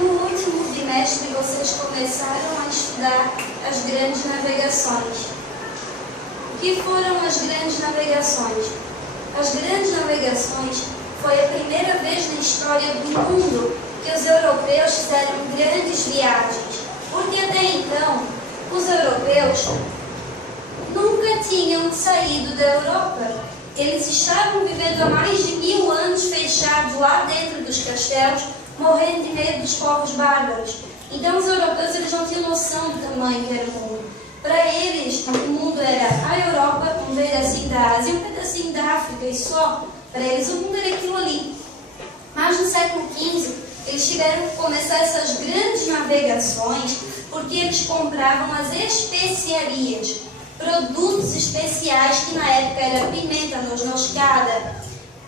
No último bimestre, vocês começaram a estudar as grandes navegações. O que foram as grandes navegações? As grandes navegações foi a primeira vez na história do mundo que os europeus fizeram grandes viagens, porque até então os europeus nunca tinham saído da Europa. Eles estavam vivendo há mais de 1000 anos fechados lá dentro dos castelos, morrendo de medo dos povos bárbaros. Então os europeus eles não tinham noção do tamanho que era o mundo. Para eles, o mundo era a Europa, um pedacinho da Ásia, um pedacinho da África e só. Para eles o mundo era aquilo ali. Mas no século XV, eles tiveram que começar essas grandes navegações porque eles compravam as especiarias, produtos especiais que na época era a pimenta, a noz moscada,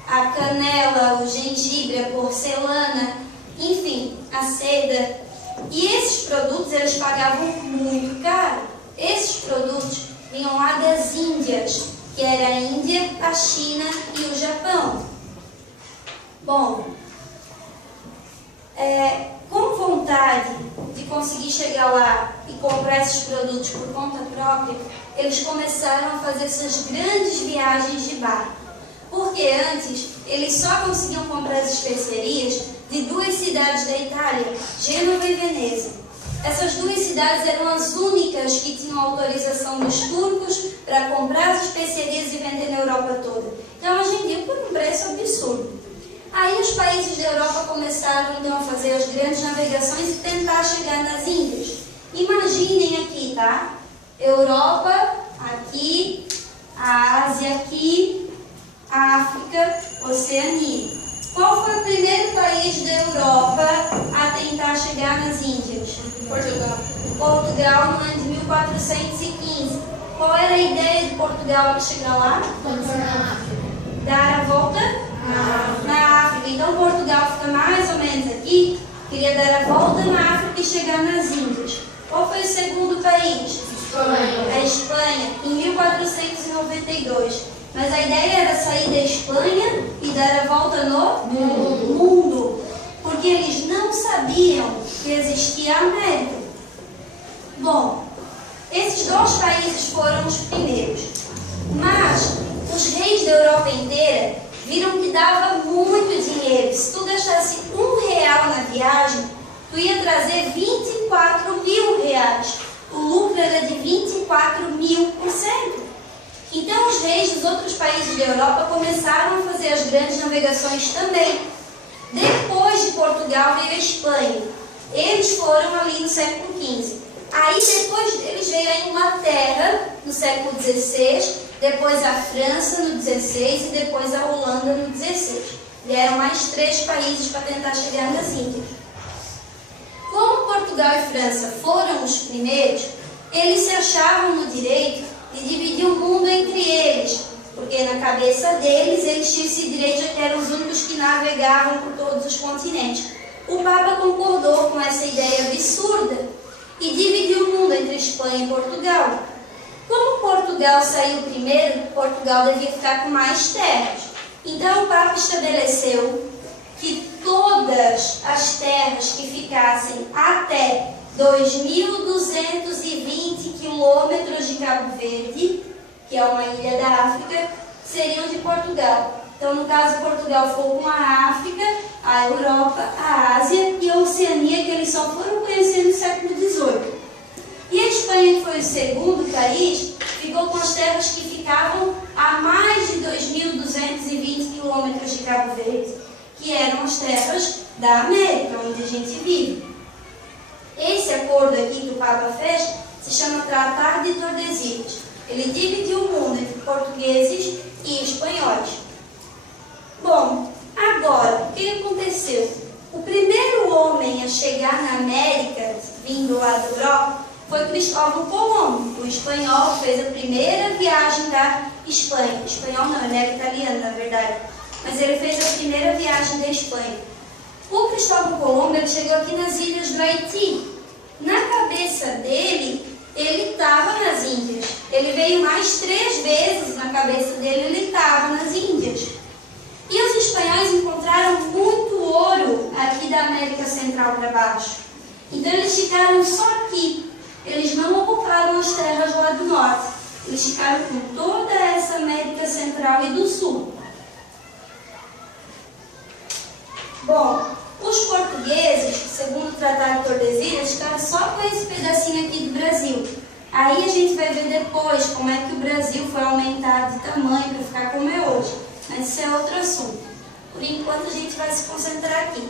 a canela, o gengibre, a porcelana, enfim, a seda. E esses produtos eles pagavam muito caro. Esses produtos vinham lá das Índias, que era a Índia, a China e o Japão. Bom, com vontade de conseguir chegar lá e comprar esses produtos por conta própria, eles começaram a fazer essas grandes viagens de barco. Porque antes, eles só conseguiam comprar as especiarias de 2 cidades da Itália, Gênova e Veneza. Essas 2 cidades eram as únicas que tinham autorização dos turcos para comprar as especiarias e vender na Europa toda. Então, elas vendiam por um preço absurdo. Aí os países da Europa começaram então a fazer as grandes navegações e tentar chegar nas Índias. Imaginem aqui, tá? Europa, aqui, a Ásia aqui, a África, Oceania. Qual foi o primeiro país da Europa a tentar chegar nas Índias? Portugal. Portugal, no ano de 1415. Qual era a ideia de Portugal para chegar lá? Dar a volta? Na África. Então Portugal fica mais ou menos aqui, queria dar a volta na África e chegar nas Índias. Qual foi o segundo país? Espanha. A Espanha, em 1492. Mas a ideia era sair da Espanha e dar a volta no mundo. Porque eles não sabiam que existia a América. Bom, esses 2 países foram os primeiros. Mas os reis da Europa inteira viram que dava muito dinheiro. Se tu gastasse R$1 na viagem, tu ia trazer 24 mil reais. O lucro era de 24.000%. Então os reis dos outros países da Europa começaram a fazer as grandes navegações também. Depois de Portugal veio a Espanha. Eles foram ali no século XV. Aí depois deles veio a Inglaterra no século XVI, depois a França no XVI e depois a Holanda no XVI. Vieram mais 3 países para tentar chegar nas Índias. Como Portugal e França foram os primeiros, eles se achavam no direito de dividir o mundo entre eles, porque na cabeça deles eles tinham esse direito, já que eram os únicos que navegavam por todos os continentes. O Papa concordou com essa ideia absurda e dividiu o mundo entre Espanha e Portugal. Como Portugal saiu primeiro, Portugal devia ficar com mais terras. Então o Papa estabeleceu que todas as terras que ficassem até 2.220 quilômetros de Cabo Verde, que é uma ilha da África, seriam de Portugal. Então, no caso, Portugal ficou com a África, a Europa, a Ásia e a Oceania, que eles só foram conhecer no século XVIII. E a Espanha, que foi o segundo país, ficou com as terras que ficavam a mais de 2.220 quilômetros de Cabo Verde, que eram as terras da América, onde a gente vive. Esse acordo aqui que o Papa fez se chama Tratado de Tordesilhas. Ele dividiu o mundo entre portugueses e espanhóis. Bom, agora, o que aconteceu? O primeiro homem a chegar na América, vindo lá da Europa, foi Cristóvão Colombo. O espanhol fez a primeira viagem da Espanha. Espanhol não, ele era italiano, na verdade. Mas ele fez a primeira viagem da Espanha. O Cristóvão Colombo ele chegou aqui nas ilhas do Haiti. Na cabeça dele, ele estava nas Índias. Ele veio mais 3 vezes, na cabeça dele, ele estava nas Índias. E os espanhóis encontraram muito ouro aqui da América Central para baixo. Então eles ficaram só aqui. Eles não ocuparam as terras lá do norte. Eles ficaram com toda essa América Central e do Sul. Bom, os portugueses, segundo o Tratado de Tordesilhas, ficaram só com esse pedacinho aqui do Brasil. Aí a gente vai ver depois como é que o Brasil foi aumentado de tamanho para ficar como é hoje. Mas isso é outro assunto. Por enquanto a gente vai se concentrar aqui.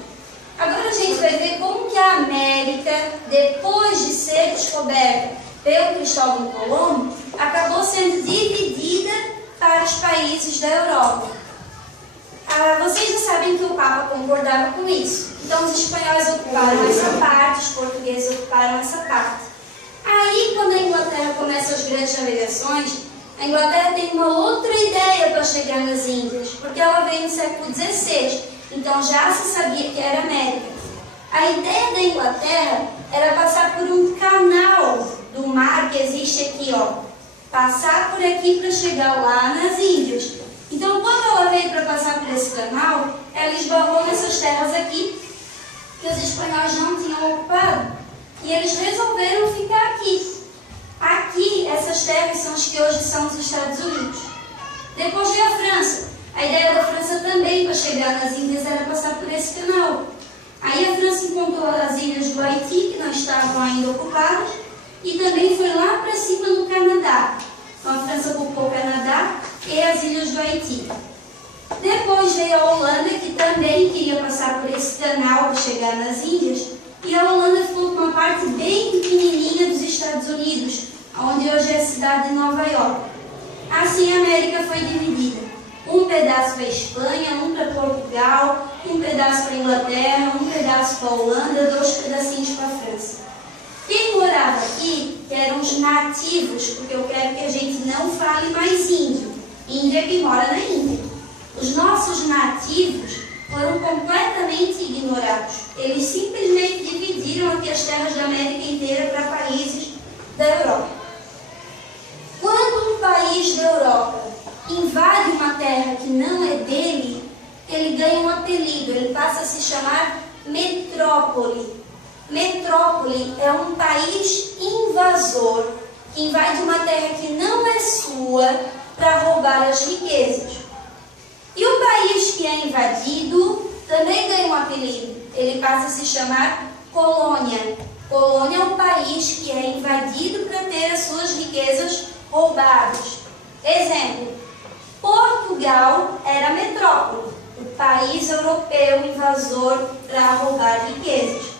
Agora a gente vai ver como que a América, depois de ser descoberta pelo Cristóvão Colombo, acabou sendo dividida para os países da Europa. Vocês já sabem que o Papa concordava com isso. Então os espanhóis ocuparam essa parte, os portugueses ocuparam essa parte. Aí, quando a Inglaterra começa as grandes navegações, a Inglaterra tem uma outra ideia para chegar nas Índias, porque ela veio no século XVI, então já se sabia que era América. A ideia da Inglaterra era passar por um canal do mar que existe aqui, ó. Passar por aqui para chegar lá nas Índias. Então, quando ela veio para passar por esse canal, ela esbarrou nessas terras aqui, que os espanhóis não tinham ocupado. E eles resolveram ficar aqui. Aqui, essas terras são as que hoje são os Estados Unidos. Depois veio a França. A ideia da França também para chegar nas Índias era passar por esse canal. Aí a França encontrou as ilhas do Haiti, que não estavam ainda ocupadas, e também foi lá para cima do Canadá. Então a França ocupou o Canadá e as ilhas do Haiti. Depois veio a Holanda, que também queria passar por esse canal para chegar nas Índias, e a Holanda ficou com uma parte bem pequenininha dos Estados Unidos, onde hoje é a cidade de Nova York. Assim a América foi dividida. Um pedaço para a Espanha, um para Portugal, um pedaço para a Inglaterra, um pedaço para a Holanda, 2 pedacinhos para a França. Quem morava aqui, que eram os nativos, porque eu quero que a gente não fale mais índio. Índio é quem mora na Índia. Os nossos nativos foram completamente ignorados. Eles simplesmente dividiram aqui as terras da América inteira para países da Europa. Quando um país da Europa invade uma terra que não é dele, ele ganha um apelido, ele passa a se chamar metrópole. Metrópole é um país invasor que invade uma terra que não é sua para roubar as riquezas. E o país que é invadido também ganha um apelido, ele passa a se chamar colônia. Colônia é um país que é invadido para ter as suas riquezas roubadas. Exemplo, Portugal era metrópole, o país europeu invasor para roubar riquezas.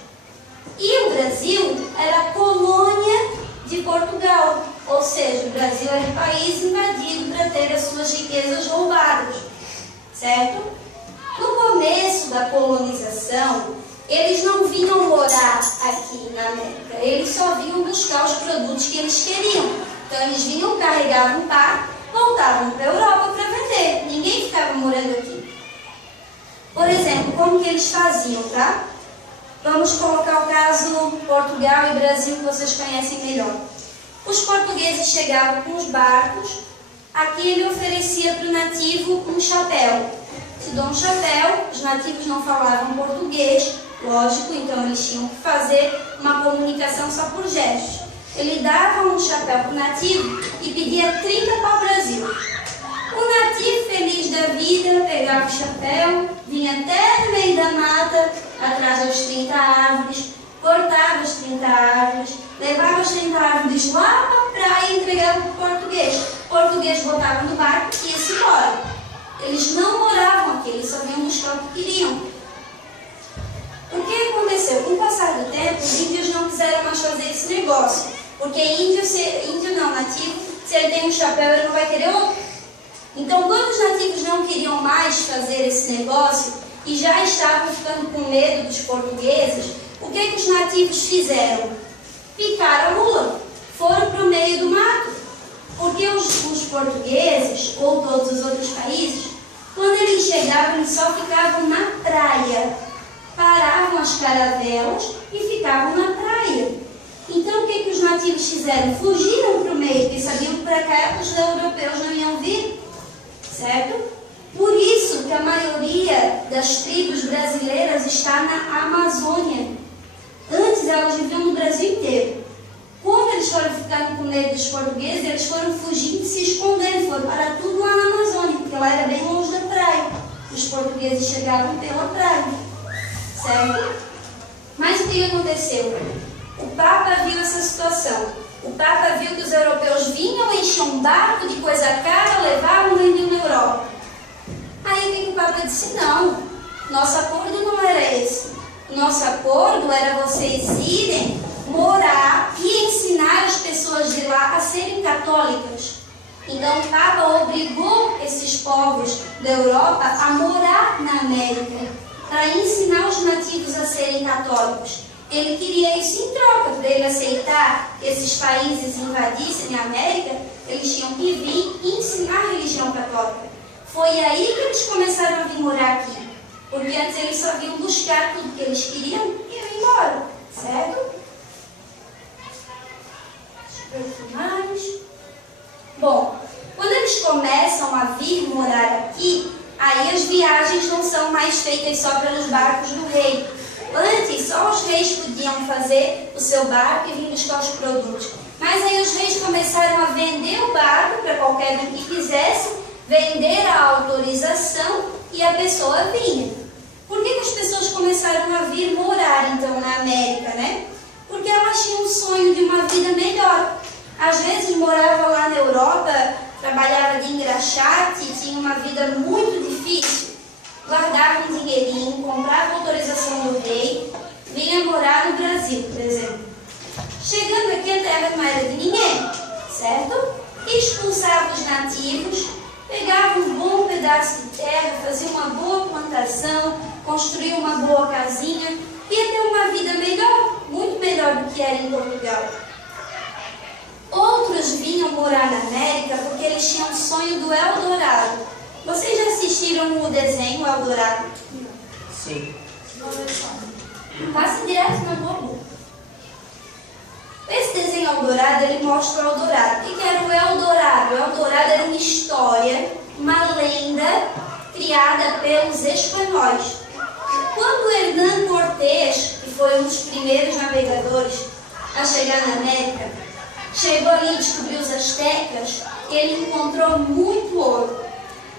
E o Brasil era colônia de Portugal, ou seja, o Brasil era um país invadido para ter as suas riquezas roubadas, certo? No começo da colonização, eles não vinham morar aqui na América, eles só vinham buscar os produtos que eles queriam. Então eles vinham, carregavam um barco, voltavam para a Europa para vender. Ninguém ficava morando aqui. Por exemplo, como que eles faziam, tá? Vamos colocar o caso Portugal e Brasil, que vocês conhecem melhor. Os portugueses chegavam com os barcos, aqui ele oferecia para o nativo um chapéu. Te dou um chapéu, os nativos não falavam português, lógico, então eles tinham que fazer uma comunicação só por gestos. Ele dava um chapéu para o nativo e pedia 30 para o Brasil. O nativo, feliz da vida, pegava o chapéu, vinha até no meio da mata, atrás das 30 árvores, cortava as 30 árvores, levava as 30 árvores lá para a praia e entregava para o português. O português botava no barco e ia-se embora. Eles não moravam aqui, eles só vinham buscar o que queriam. O que aconteceu? Com o passar do tempo, os índios não quiseram mais fazer esse negócio. Porque nativo, se ele tem um chapéu, ele não vai querer outro. Então, quando os nativos não queriam mais fazer esse negócio e já estavam ficando com medo dos portugueses, o que os nativos fizeram? Picaram a mula, foram para o meio do mato. Porque os portugueses, ou todos os outros países, quando eles chegavam, eles só ficavam na praia. Paravam as caravelas e ficavam na praia. Então, o que os nativos fizeram? Fugiram para o meio, porque sabiam que para cá os europeus não iam vir, certo? Por isso que a maioria das tribos brasileiras está na Amazônia. Antes elas viviam no Brasil inteiro. Quando eles foram ficando com medo dos portugueses, eles foram fugindo e se escondendo, foram parar tudo lá na Amazônia, porque lá era bem longe da praia. Os portugueses chegavam pela praia, certo? Mas o que aconteceu? O Papa viu essa situação. O Papa viu que os europeus vinham, enchiam um barco de coisa cara, levavam e vendiam na Europa. Aí o que o Papa disse? Não, nosso acordo não era esse. O nosso acordo era vocês irem morar e ensinar as pessoas de lá a serem católicas. Então o Papa obrigou esses povos da Europa a morar na América, para ensinar os nativos a serem católicos. Ele queria isso em troca. Para ele aceitar que esses países invadissem a América, eles tinham que vir e ensinar a religião católica. Foi aí que eles começaram a vir morar aqui. Porque antes eles só vinham buscar tudo que eles queriam e iam embora, certo? Perfumagens. Bom, quando eles começam a vir morar aqui, aí as viagens não são mais feitas só pelos barcos do rei. Antes, só os reis podiam fazer o seu barco e vir buscar os produtos. Mas aí os reis começaram a vender o barco para qualquer um que quisesse, vender a autorização e a pessoa vinha. Por que as pessoas começaram a vir morar, então, na América, né? Porque elas tinham um sonho de uma vida melhor. Às vezes morava lá na Europa, trabalhava de engraxate, tinha uma vida muito difícil. Guardava um dinheirinho, comprava a autorização do rei, vinha morar no Brasil, por exemplo. Chegando aqui, a terra não era de ninguém, certo? Expulsava os nativos, pegava um bom pedaço de terra, fazia uma boa plantação, construía uma boa casinha, ia ter uma vida melhor, muito melhor do que era em Portugal. Outros vinham morar na América porque eles tinham o sonho do Eldorado. Vocês já assistiram o desenho Eldorado? Sim. Passa direto na Globo. Esse desenho Eldorado, ele mostra o Eldorado. O que era o Eldorado? O Eldorado era uma história, uma lenda criada pelos espanhóis. Quando Hernán Cortés, que foi um dos primeiros navegadores a chegar na América, chegou ali e descobriu os astecas, ele encontrou muito ouro.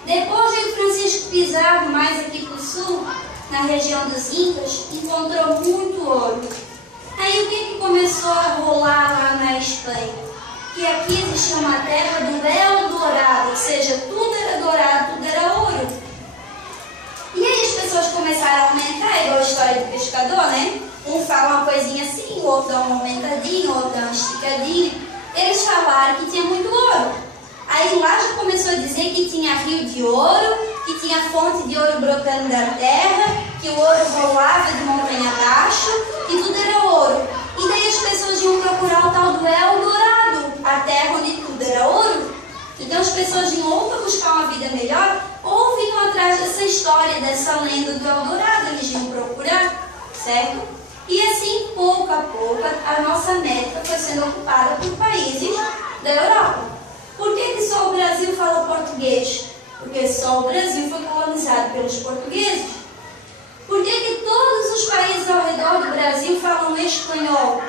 Depois de Francisco Pizarro, mais aqui para o sul, na região dos Incas, encontrou muito ouro. Aí o que começou a rolar lá na Espanha? Que aqui existia uma terra do Eldorado, ou seja, tudo era dourado, tudo era ouro. E aí as pessoas começaram a aumentar, igual a história do pescador, né? Um fala uma coisinha assim, o outro dá uma aumentadinha, o outro dá uma esticadinha. Eles falaram que tinha muito ouro. Aí lá já começou a dizer que tinha rio de ouro, que tinha fonte de ouro brotando da terra, que o ouro rolava de montanha abaixo, que tudo era ouro. E daí as pessoas iam procurar o tal do Eldorado, a terra onde tudo era ouro. Então as pessoas iam ou para buscar uma vida melhor, ou vinham atrás dessa história, dessa lenda do Eldorado, eles iam procurar, certo? E assim, pouco a pouco, a nossa América foi sendo ocupada por países da Europa. Por que só o Brasil fala português? Porque só o Brasil foi colonizado pelos portugueses. Por que todos os países ao redor do Brasil falam espanhol?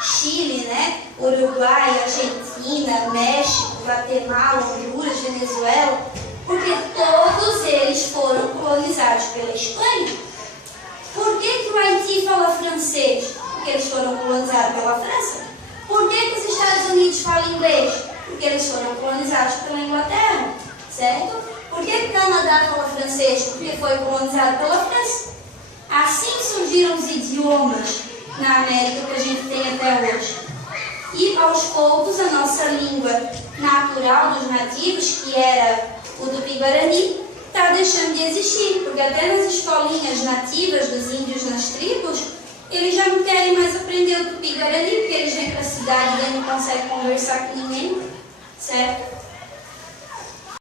Chile, né? Uruguai, Argentina, México, Guatemala, Honduras, Venezuela. Porque todos eles foram colonizados pela Espanha. Por que o Haiti fala francês? Porque eles foram colonizados pela França. Por que os Estados Unidos falam inglês? Porque eles foram colonizados pela Inglaterra, certo? Por que o Canadá fala francês? Porque foi colonizado pela França. Assim surgiram os idiomas na América que a gente tem até hoje. E aos poucos a nossa língua natural dos nativos, que era o Tupi-Guarani, está deixando de existir, porque até nas escolinhas nativas dos índios nas tribos, eles já não querem mais aprender o Tupi-Guarani, porque eles vêm para a cidade e não conseguem conversar com ninguém, certo?